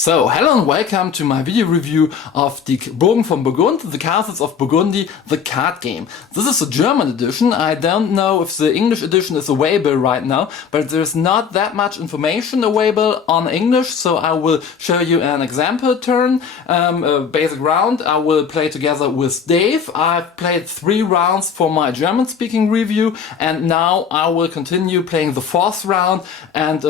So, hello and welcome to my video review of Die Burgen von Burgund, the Castles of Burgundy, the card game. This is the German edition. I don't know if the English edition is available right now, but there's not that much information available on English, so I will show you an example turn, a basic round. I will play together with Dave. I've played 3 rounds for my German speaking review, and now I will continue playing the 4th round, and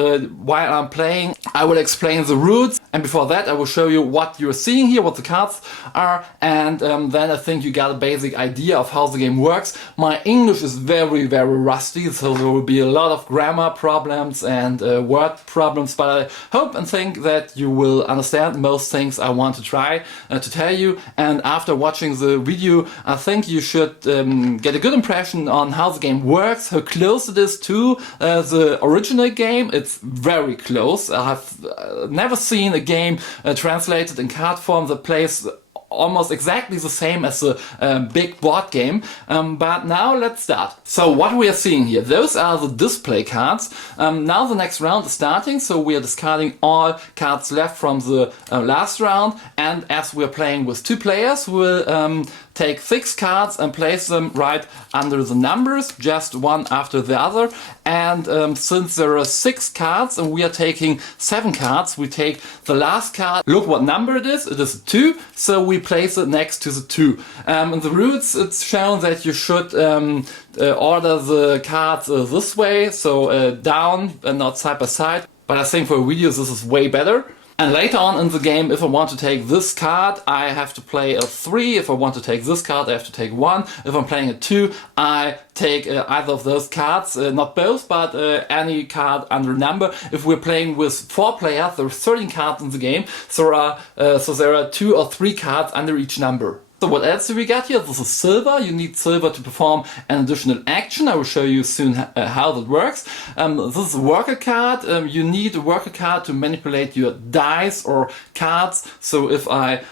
while I'm playing I will explain the rules. And before that I will show you what you're seeing here, what the cards are, and then I think you got a basic idea of how the game works. My English is very rusty, so there will be a lot of grammar problems and word problems, but I hope and think that you will understand most things I want to try to tell you. And after watching the video, I think you should get a good impression on how the game works, how close it is to the original game. It's very close. I have never seen a game translated in card form that plays almost exactly the same as the big board game, but now let's start. So what we are seeing here, those are the display cards. Now the next round is starting, so we are discarding all cards left from the last round, and as we are playing with 2 players, we'll take 6 cards and place them right under the numbers, just one after the other. And since there are 6 cards and we are taking 7 cards, we take the last card. Look what number it is. It is a 2, so we place it next to the 2. In the rules it's shown that you should order the cards this way, so down and not side by side. But I think for videos this is way better. And later on in the game, if I want to take this card, I have to play a 3. If I want to take this card, I have to take 1. If I'm playing a 2, I take either of those cards, not both, but any card under number. If we're playing with 4 players, there are 13 cards in the game, so there are 2 or 3 cards under each number. So what else do we got here? This is silver. You need silver to perform an additional action. I will show you soon how that works. This is a worker card. You need a worker card to manipulate your dice or cards. So if I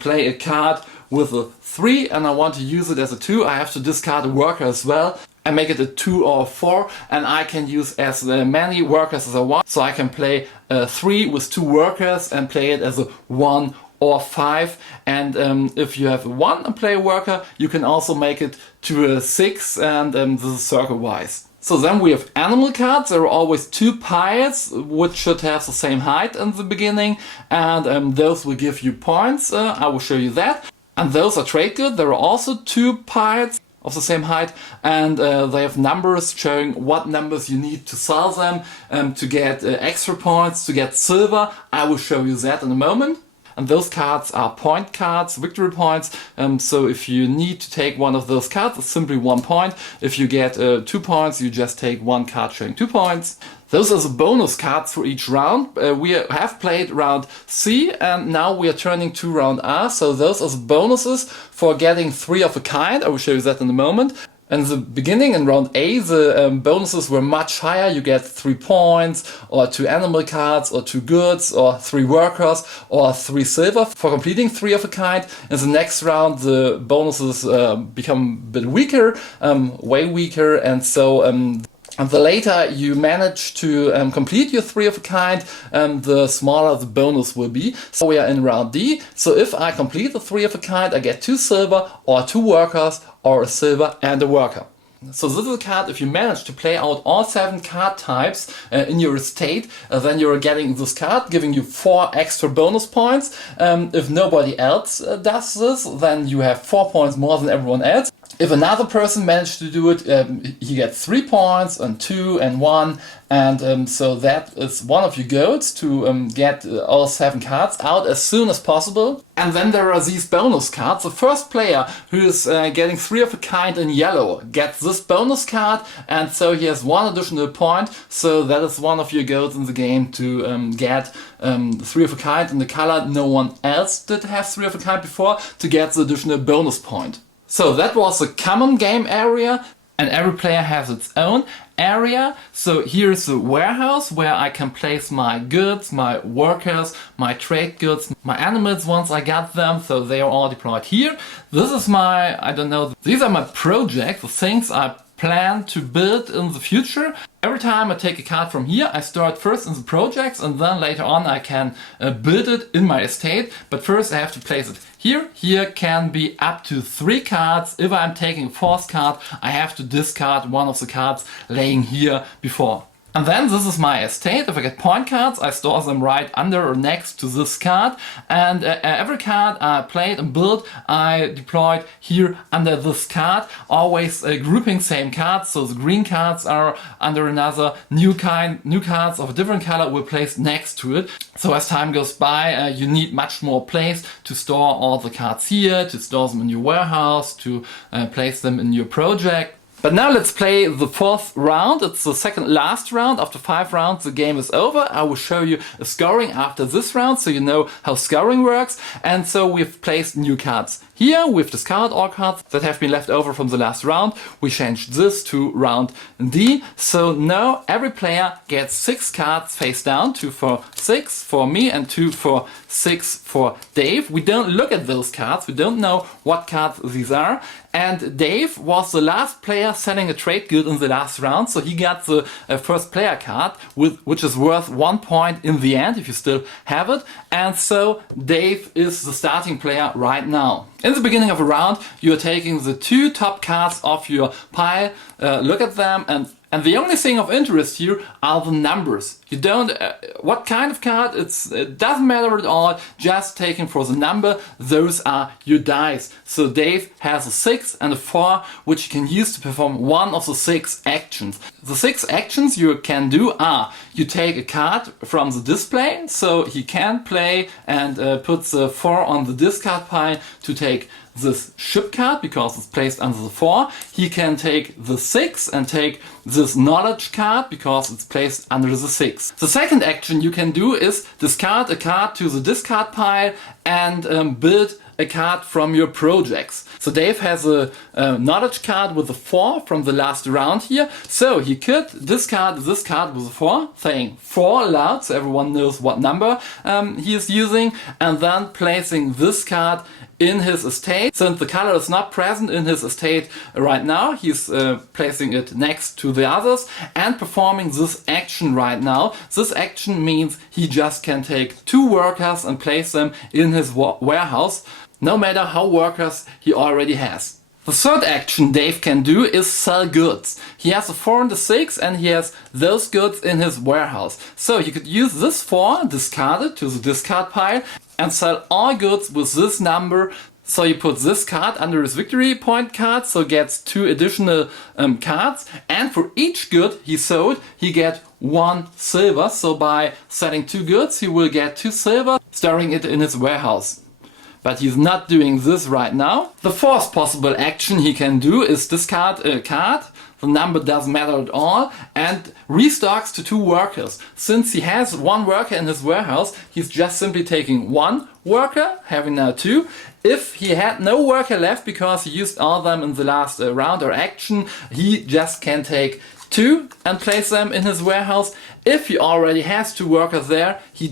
play a card with a 3 and I want to use it as a 2, I have to discard a worker as well and make it a 2 or a 4, and I can use as many workers as I want. So I can play a 3 with 2 workers and play it as a 1 or 5, and if you have a 1 and play a worker, you can also make it to a 6, and this is circle wise. So then we have animal cards. There are always 2 piles which should have the same height in the beginning, and those will give you points. I will show you that. And those are trade good. There are also 2 piles of the same height, and they have numbers showing what numbers you need to sell them to get extra points, to get silver. I will show you that in a moment. And those cards are point cards, victory points. So if you need to take one of those cards, it's simply 1 point. If you get 2 points, you just take 1 card showing 2 points. Those are the bonus cards for each round. We have played round C, and now we are turning to round A. So those are the bonuses for getting 3 of a kind. I will show you that in a moment. In the beginning, in round A, the bonuses were much higher. You get 3 points, or 2 animal cards, or 2 goods, or 3 workers, or 3 silver for completing 3 of a kind. In the next round, the bonuses become a bit weaker, way weaker, and so and the later you manage to complete your 3 of a kind, the smaller the bonus will be. So we are in round D. So if I complete the 3 of a kind, I get 2 silver or 2 workers or a silver and a worker. So this is a card. If you manage to play out all 7 card types in your estate, then you're getting this card, giving you 4 extra bonus points. If nobody else does this, then you have 4 points more than everyone else. If another person managed to do it, he gets 3 points and 2 and 1, and so that is one of your goals, to get all 7 cards out as soon as possible. And then there are these bonus cards. The first player who is getting 3 of a kind in yellow gets this bonus card, and so he has 1 additional point. So that is one of your goals in the game, to get 3 of a kind in the color no one else did have 3 of a kind before, to get the additional bonus point. So that was the common game area, and every player has its own area. So here's the warehouse where I can place my goods, my workers, my trade goods, my animals once I got them, so they are all deployed here. This is my, I don't know, these are my projects, the things I plan to build in the future. Every time I take a card from here, I store it first in the projects and then later on I can build it in my estate. But first I have to place it here. Here can be up to 3 cards. If I'm taking a 4th card, I have to discard one of the cards laying here before. And then this is my estate. If I get point cards, I store them right under or next to this card. And every card I played and built, I deployed here under this card. Always grouping same cards. So the green cards are under another new cards of a different color will place next to it. So as time goes by, you need much more place to store all the cards here, to store them in your warehouse, to place them in your project. But now let's play the 4th round. It's the second last round. After 5 rounds the game is over. I will show you a scoring after this round so you know how scoring works. And so we've placed new cards. Here we've discarded all cards that have been left over from the last round. We changed this to round D. So now every player gets 6 cards face down. 2 for 6 for me and 2 for 6 for Dave. We don't look at those cards. We don't know what cards these are. And Dave was the last player selling a trade good in the last round. So he got the first player card, which is worth 1 point in the end if you still have it. And so Dave is the starting player right now. In the beginning of a round, you're taking the 2 top cards off your pile, look at them, and the only thing of interest here are the numbers. You don't, what kind of card, it doesn't matter at all, just taking for the number, those are your dice. So Dave has a 6 and a 4, which you can use to perform one of the 6 actions. The 6 actions you can do are, you take a card from the display, so he can play and put the 4 on the discard pile to take this ship card because it's placed under the 4. He can take the 6 and take this knowledge card because it's placed under the 6. The second action you can do is discard a card to the discard pile and build a card from your projects. So Dave has a knowledge card with a 4 from the last round here. So he could discard this card with a 4, saying 4 aloud so everyone knows what number he is using, and then placing this card in his estate. Since the color is not present in his estate right now, he's placing it next to the others and performing this action right now. This action means he just can take 2 workers and place them in his warehouse, no matter how workers he already has. The third action Dave can do is sell goods. He has a 4 and a 6 and he has those goods in his warehouse. So he could use this 4, discard it to the discard pile and sell all goods with this number. So you put this card under his victory point card, so gets 2 additional cards. And for each good he sold, he get 1 silver. So by selling 2 goods, he will get 2 silver, storing it in his warehouse. But he's not doing this right now. The 4th possible action he can do is discard a card. The number doesn't matter at all, and restocks to 2 workers. Since he has 1 worker in his warehouse, he's just simply taking 1 worker, having now 2. If he had no worker left because he used all of them in the last round or action, he just can take 2 and place them in his warehouse. If he already has 2 workers there, he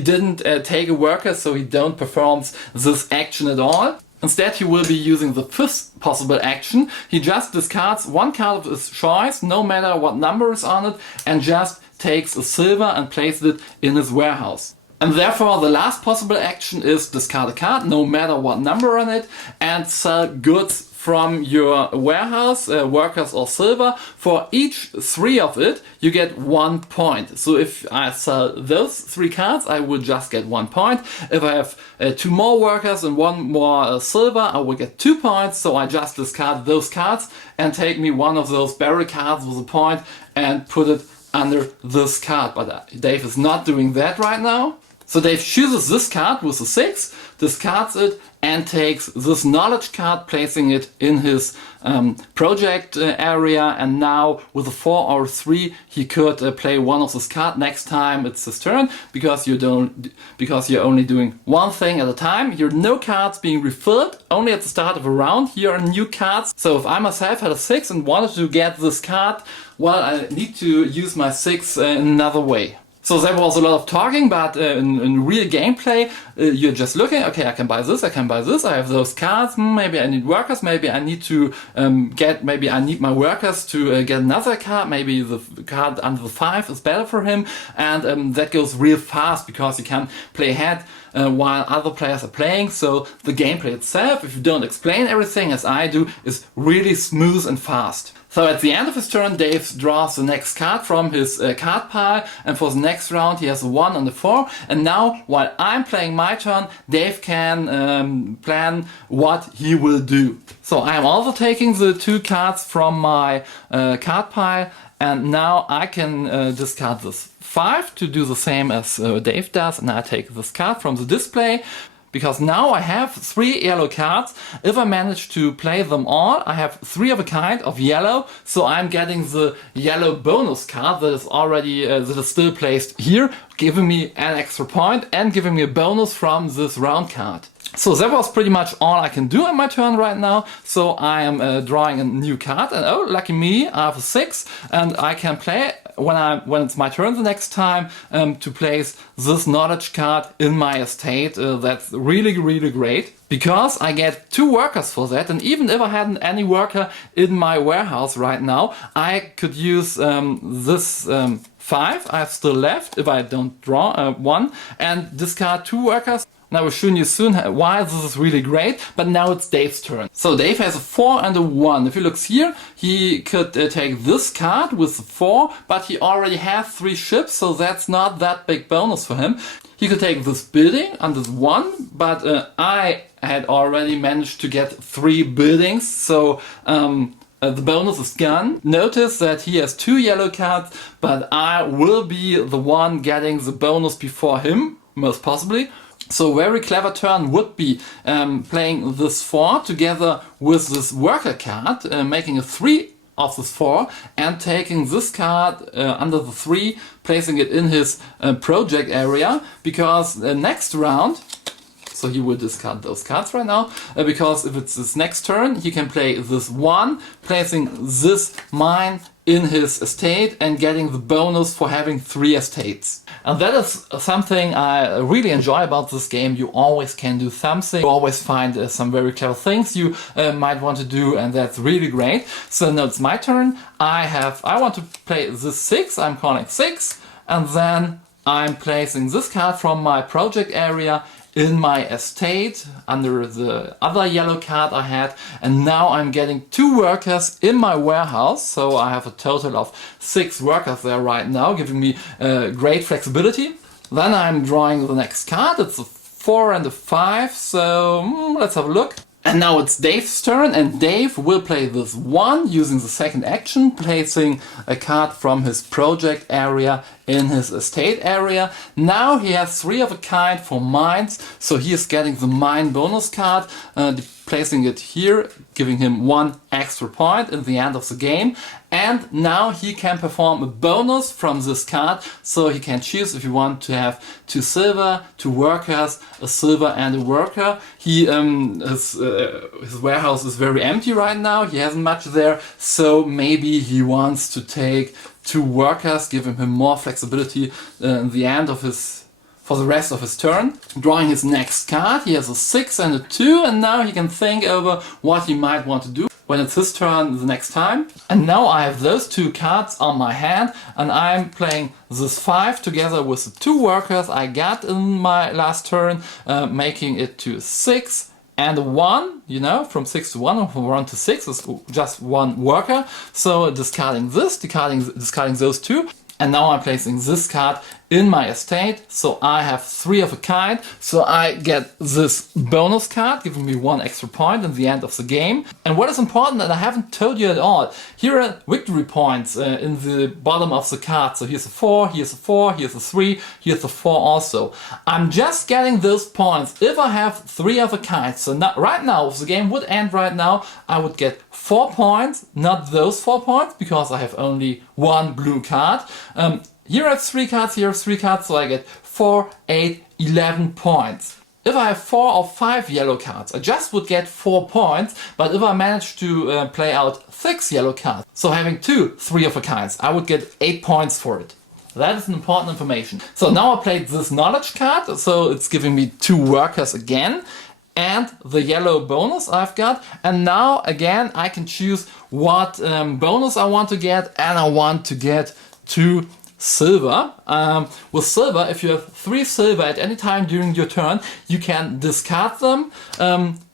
didn't take a worker, so he don't perform this action at all. Instead, he will be using the 5th possible action. He just discards 1 card of his choice, no matter what number is on it, and just takes a silver and places it in his warehouse. And therefore, the last possible action is discard a card, no matter what number on it, and sell goods from your warehouse, workers or silver. For each 3 of it, you get 1 point. So if I sell those 3 cards, I will just get 1 point. If I have 2 more workers and 1 more silver, I will get 2 points. So I just discard those cards and take me one of those barrel cards with a point and put it under this card. But Dave is not doing that right now. So Dave chooses this card with a 6, discards it, and takes this knowledge card, placing it in his project area. And now with a 4 or 3, he could play one of this card. Next time it's his turn, because you're only doing one thing at a time. Here are no cards being refilled. Only at the start of a round, here are new cards. So if I myself had a 6 and wanted to get this card, well, I need to use my 6 in another way. So there was a lot of talking, but in real gameplay, you're just looking, okay, I can buy this, I have those cards, maybe I need workers, maybe I need to maybe I need my workers to get another card, maybe the card under the 5 is better for him, and that goes real fast because you can play ahead while other players are playing. So the gameplay itself, if you don't explain everything as I do, is really smooth and fast. So at the end of his turn, Dave draws the next card from his card pile, and for the next round he has a 1 and a 4. And now, while I'm playing my turn, Dave can plan what he will do. So I am also taking the 2 cards from my card pile, and now I can discard this 5 to do the same as Dave does, and I take this card from the display. Because now I have 3 yellow cards. If I manage to play them all, I have 3 of a kind of yellow. So I'm getting the yellow bonus card that is already that is still placed here, giving me an extra point and giving me a bonus from this round card. So that was pretty much all I can do in my turn right now. So I am drawing a new card, and oh, lucky me, I have a 6, and I can play when it's my turn the next time to place this knowledge card in my estate. That's really, really great, because I get 2 workers for that, and even if I hadn't any worker in my warehouse right now, I could use this 5 I have still left if I don't draw 1 and discard 2 workers. And I will show you soon why this is really great, but now it's Dave's turn. So Dave has a 4 and a 1. If he looks here, he could take this card with the 4, but he already has 3 ships, so that's not that big bonus for him. He could take this building and this 1, but I had already managed to get 3 buildings, so the bonus is gone. Notice that he has 2 yellow cards, but I will be the one getting the bonus before him, most possibly. So very clever turn would be playing this 4 together with this worker card, making a 3 of this 4 and taking this card under the 3, placing it in his project area, because next round, so he will discard those cards right now, because if it's his next turn, he can play this 1, placing this mine in his estate and getting the bonus for having 3 estates. And that is something I really enjoy about this game. You always can do something, you always find some very clever things you might want to do, and that's really great. So now it's my turn. I want to play this 6, I'm calling 6, and then I'm placing this card from my project area in my estate under the other yellow card I had, and now I'm getting 2 workers in my warehouse, so I have a total of 6 workers there right now, giving me great flexibility. Then I'm drawing the next card. It's a 4 and a 5, so let's have a look. And now it's Dave's turn, and Dave will play this 1 using the second action, placing a card from his project area in his estate area. Now he has 3 of a kind for mines, so he is getting the mine bonus card, placing it here, giving him 1 extra point in the end of the game. And now he can perform a bonus from this card, so he can choose if you want to have 2 silver, 2 workers, a silver and a worker. His warehouse is very empty right now, he hasn't much there, so maybe he wants to take 2 workers, giving him more flexibility in the end of for the rest of his turn. Drawing his next card, he has a 6 and a 2, and now he can think over what he might want to do when it's his turn the next time. And now I have those 2 cards on my hand, and I'm playing this 5 together with the 2 workers I got in my last turn, making it to 6 and a 1, you know, from 6 to 1, or from 1 to 6 is just 1 worker. So discarding this, discarding those 2. And now I'm placing this card in my estate, so I have 3 of a kind, so I get this bonus card, giving me 1 extra point in the end of the game. And what is important, and I haven't told you at all, here are victory points in the bottom of the card. So here's a 4, here's a 4, here's a 3, here's a 4 also. I'm just getting those points if I have 3 of a kind. So right now, if the game would end right now, I would get 4 points, not those 4 points, because I have only 1 blue card. Here I have 3 cards, here I have 3 cards, so I get 4, 8, 11 points. If I have 4 or 5 yellow cards, I just would get 4 points, but if I manage to play out 6 yellow cards, so having 2 3 of a kinds, I would get 8 points for it. That is an important information. So now I played this knowledge card, so it's giving me 2 workers again, and the yellow bonus I've got. And now again I can choose what bonus I want to get, and I want to get 2 silver. With silver, if you have 3 silver at any time during your turn, you can discard them,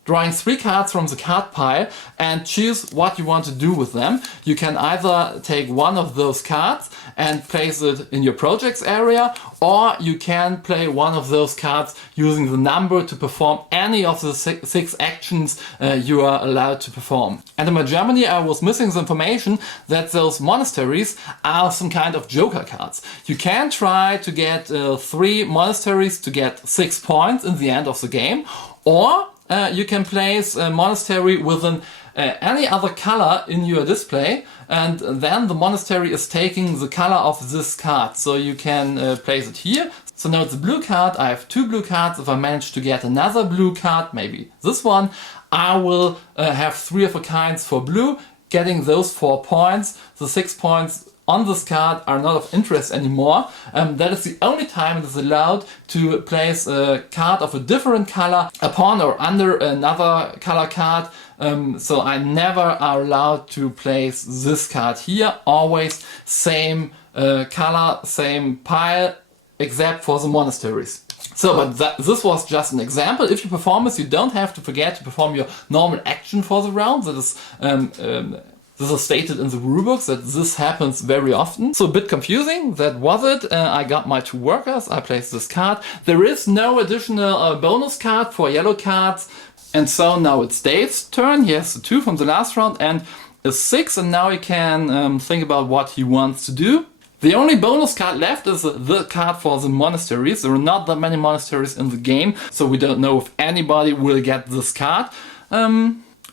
drawing 3 cards from the card pile, and choose what you want to do with them. You can either take one of those cards and place it in your projects area, or you can play one of those cards using the number to perform any of the 6 actions you are allowed to perform. And in my Germany I was missing the information that those monasteries are some kind of joker cards. You can try to get 3 monasteries to get 6 points in the end of the game, or you can place a monastery with any other color in your display, and then the monastery is taking the color of this card. So you can place it here. So now it's a blue card. I have 2 blue cards. If I manage to get another blue card, maybe this one, I will have 3 of a kinds for blue, getting those 4 points. The 6 points on this card are not of interest anymore. That is the only time it is allowed to place a card of a different color upon or under another color card. So I never are allowed to place this card here. Always same color, same pile, except for the monasteries. So, but this was just an example. If you perform this, you don't have to forget to perform your normal action for the round. That is this is stated in the rulebooks, that this happens very often. So a bit confusing, that was it. I got my 2 workers, I placed this card. There is no additional bonus card for yellow cards. And so now it's Dave's turn. He has the 2 from the last round and a 6. And now he can think about what he wants to do. The only bonus card left is the card for the monasteries. There are not that many monasteries in the game, so we don't know if anybody will get this card.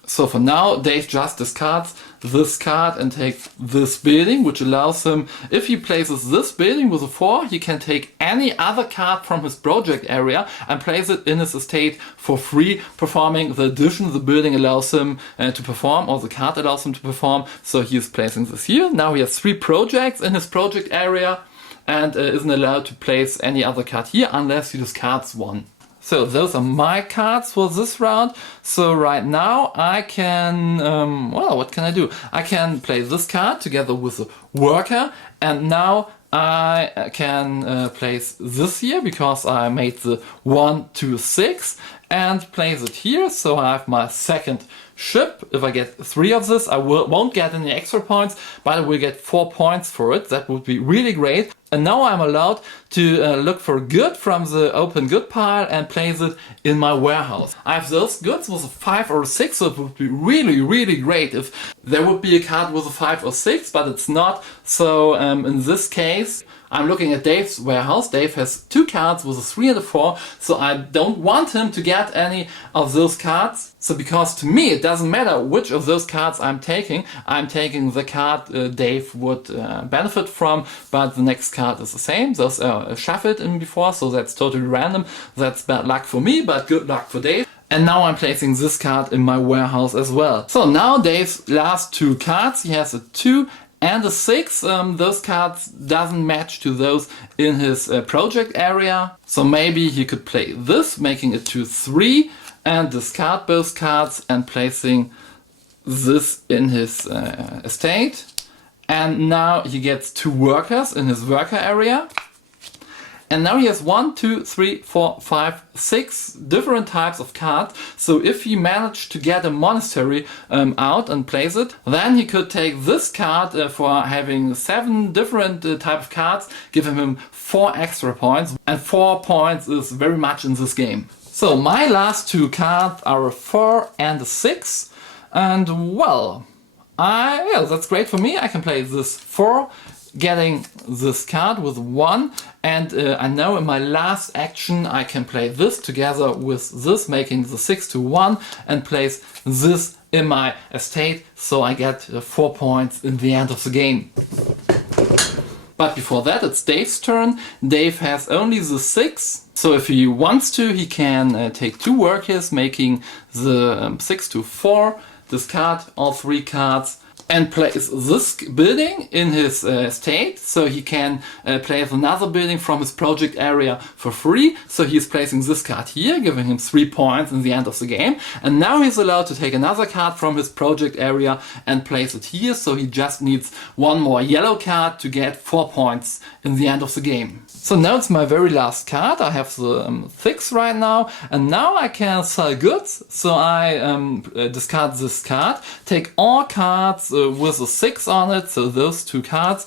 So for now, Dave just discards this card and takes this building, which allows him, if he places this building with a 4, he can take any other card from his project area and place it in his estate for free, performing the addition the building allows him to perform, or the card allows him to perform. So he is placing this here. Now he has 3 projects in his project area and isn't allowed to place any other card here unless he discards one. So those are my cards for this round. So right now I can, well, what can I do? I can play this card together with a worker, and now I can place this here because I made the 1, 2, 6 and place it here. So I have my second ship. If I get 3 of this, I won't get any extra points, but I will get 4 points for it. That would be really great. And now I'm allowed to look for good from the open good pile and place it in my warehouse. I have those goods with a 5 or a 6, so it would be really, really great if there would be a card with a 5 or 6, but it's not. So in this case, I'm looking at Dave's warehouse. Dave has 2 cards with a 3 and a 4, so I don't want him to get any of those cards. So because to me it doesn't matter which of those cards I'm taking the card Dave would benefit from, but the next card is the same. Those are shuffled in before, so that's totally random. That's bad luck for me, but good luck for Dave. And now I'm placing this card in my warehouse as well. So now Dave's last 2 cards, he has a 2 and a 6. Those cards doesn't match to those in his project area. So maybe he could play this, making it to 3, and discard both cards and placing this in his estate. And now he gets 2 workers in his worker area. And now he has 1, 2, 3, 4, 5, 6 different types of cards. So if he managed to get a monastery out and place it, then he could take this card for having 7 different type of cards, giving him 4 extra points. And 4 points is very much in this game. So my last 2 cards are a 4 and a 6. And well, yeah, that's great for me. I can play this 4. Getting this card with 1, and I know in my last action I can play this together with this, making the 6 to 1, and place this in my estate, so I get 4 points in the end of the game. But before that, it's Dave's turn. Dave has only the 6, so if he wants to, he can take 2 workers, making the 6 to 4, discard all 3 cards, and place this building in his estate, so he can place another building from his project area for free. So he's placing this card here, giving him 3 points in the end of the game. And now he's allowed to take another card from his project area and place it here, so he just needs one more yellow card to get 4 points in the end of the game. So now it's my very last card. I have the 6 right now, and now I can sell goods. So I discard this card, take all cards with a 6 on it, so those 2 cards,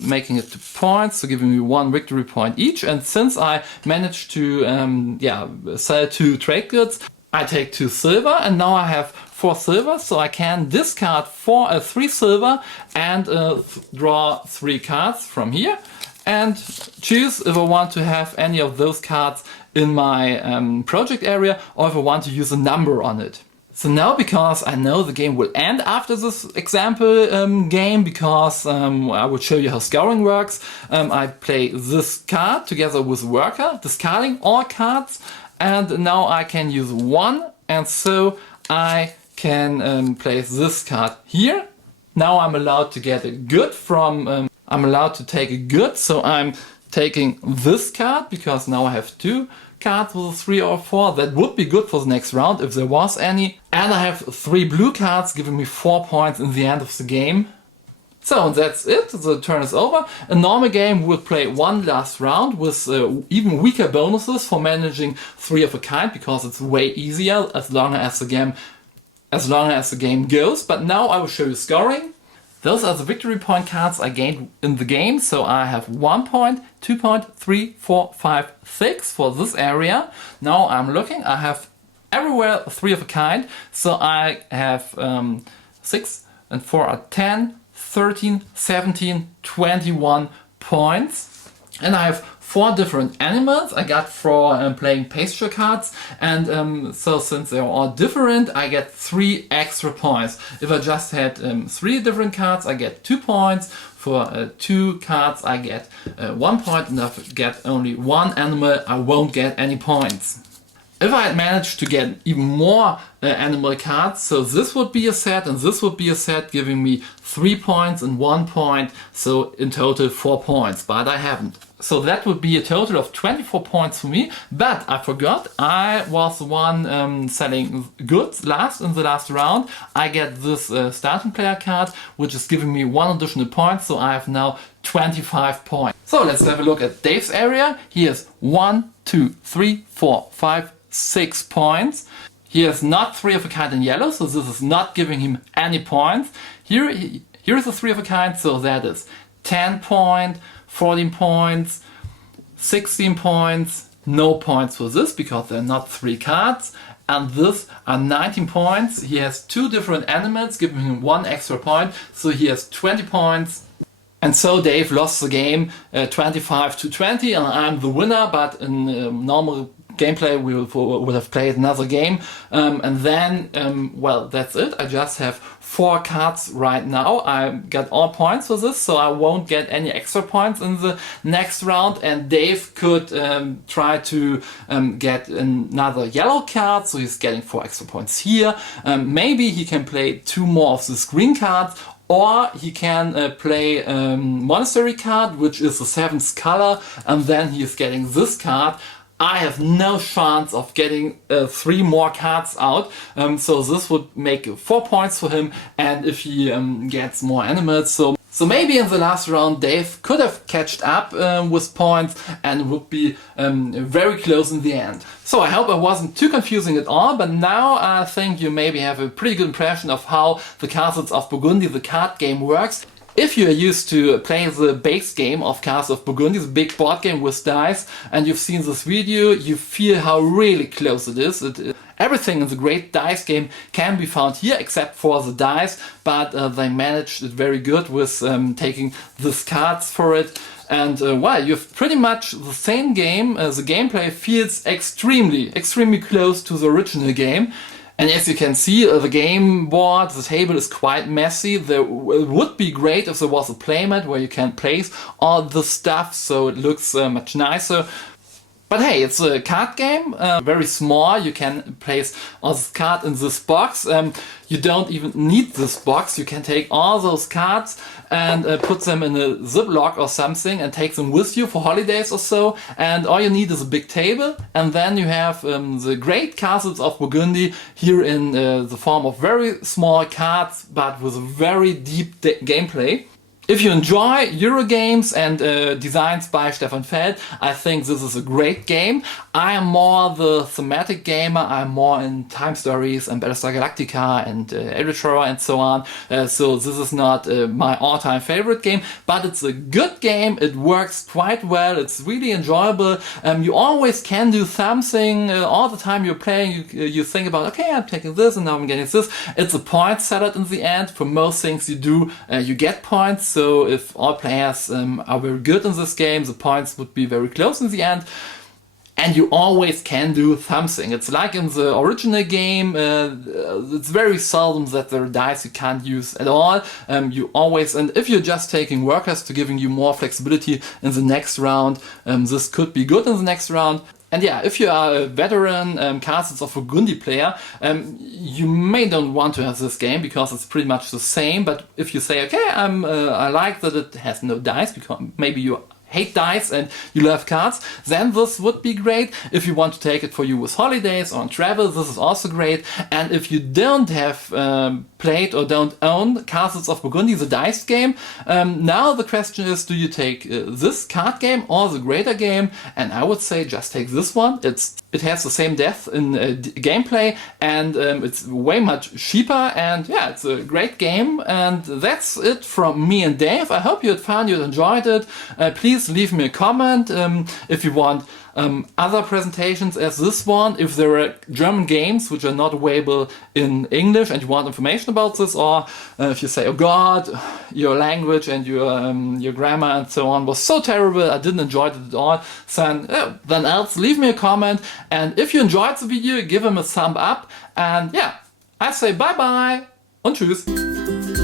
making it 2 points, so giving me 1 victory point each. And since I managed to sell 2 trade goods, I take 2 silver, and now I have 4 silver, so I can discard 3 silver and draw 3 cards from here and choose if I want to have any of those cards in my project area, or if I want to use a number on it. So now, because I know the game will end after this example game, because I will show you how scoring works, I play this card together with worker, discarding all cards, and now I can use 1, and so I can place this card here. Now I'm allowed to get a good from, I'm allowed to take a good, so I'm taking this card, because now I have 2 cards with a 3 or 4. That would be good for the next round if there was any. And I have 3 blue cards giving me 4 points in the end of the game. So that's it, the turn is over. A normal game would play 1 last round with even weaker bonuses for managing 3 of a kind, because it's way easier as long as the game goes. But now I will show you scoring. Those are the victory point cards I gained in the game. So I have 1 point, 2 point, 3, 4, 5, 6 for this area. Now I'm looking, I have everywhere 3 of a kind. So I have 6 and 4 are 10, 13, 17, 21 points. And I have 4 different animals I got for playing pasture cards, and so since they're all different, I get 3 extra points. If I just had 3 different cards, I get 2 points. For 2 cards, I get 1 point, and if I get only 1 animal, I won't get any points. If I had managed to get even more animal cards, so this would be a set and this would be a set, giving me 3 points and 1 point, so in total 4 points, but I haven't. So that would be a total of 24 points for me, but I forgot, I was the one selling goods last in the last round. I get this starting player card, which is giving me 1 additional point, so I have now 25 points. So let's have a look at Dave's area. He has 1, 2, 3, 4, 5, 6 points. He has not 3 of a kind in yellow, so this is not giving him any points. Here is a 3 of a kind, so that is 10 points, 14 points, 16 points, no points for this because they're not 3 cards. And this are 19 points. He has 2 different animals giving him 1 extra point, so he has 20 points. And so Dave lost the game 25-20, and I'm the winner, but in normal gameplay we would have played another game, and then well, that's it. I just have 4 cards right now. I got all points for this, so I won't get any extra points in the next round, and Dave could try to get another yellow card, so he's getting 4 extra points here. Maybe he can play 2 more of these green cards, or he can play Monastery card, which is the 7th color, and then he is getting this card. I have no chance of getting 3 more cards out, so this would make 4 points for him, and if he gets more animals, so maybe in the last round Dave could have catched up with points and would be very close in the end. So I hope I wasn't too confusing at all, but now I think you maybe have a pretty good impression of how the Castles of Burgundy, the card game, works. If you are used to playing the base game of Castles of Burgundy, the big board game with dice, and you've seen this video, you feel how really close it is. Everything in the great dice game can be found here except for the dice, but they managed it very good with taking these cards for it. And well, you have pretty much the same game. The gameplay feels extremely close to the original game. And as you can see, the game board, the table is quite messy. It would be great if there was a playmat where you can place all the stuff, so it looks much nicer. But hey, it's a card game, very small. You can place all this card in this box. You don't even need this box. You can take all those cards and put them in a Ziploc or something and take them with you for holidays or so. And all you need is a big table. And then you have the great Castles of Burgundy here in the form of very small cards, but with a very deep gameplay. If you enjoy Euro games and designs by Stefan Feld, I think this is a great game. I am more the thematic gamer. I'm more in Time Stories and Battlestar Galactica and Editora and so on. So this is not my all-time favorite game, but it's a good game. It works quite well. It's really enjoyable. You always can do something all the time you're playing. You think about, okay, I'm taking this and now I'm getting this. It's a point salad in the end. For most things you do, you get points. So if all players are very good in this game, the points would be very close in the end. And you always can do something. It's like in the original game, it's very seldom that there are dice you can't use at all. You always, and if you're just taking workers to giving you more flexibility in the next round, this could be good in the next round. And yeah, if you are a veteran Castles of Burgundy player, you may don't want to have this game because it's pretty much the same. But if you say, okay, I like that it has no dice, because maybe you hate dice and you love cards, then this would be great. If you want to take it for you with holidays or on travel, this is also great. And if you don't have played or don't own Castles of Burgundy, the dice game, now the question is, do you take this card game or the greater game? And I would say just take this one. It has the same depth in gameplay, and it's way much cheaper, and yeah, it's a great game. And that's it from me and Dave. I hope you had fun, you enjoyed it. Please leave me a comment if you want other presentations as this one, if there are German games which are not available in English and you want information about this, or if you say, oh god, your language and your grammar and so on was so terrible, I didn't enjoy it at all, then else leave me a comment. And if you enjoyed the video, give him a thumb up. And yeah, I say bye bye und tschüss.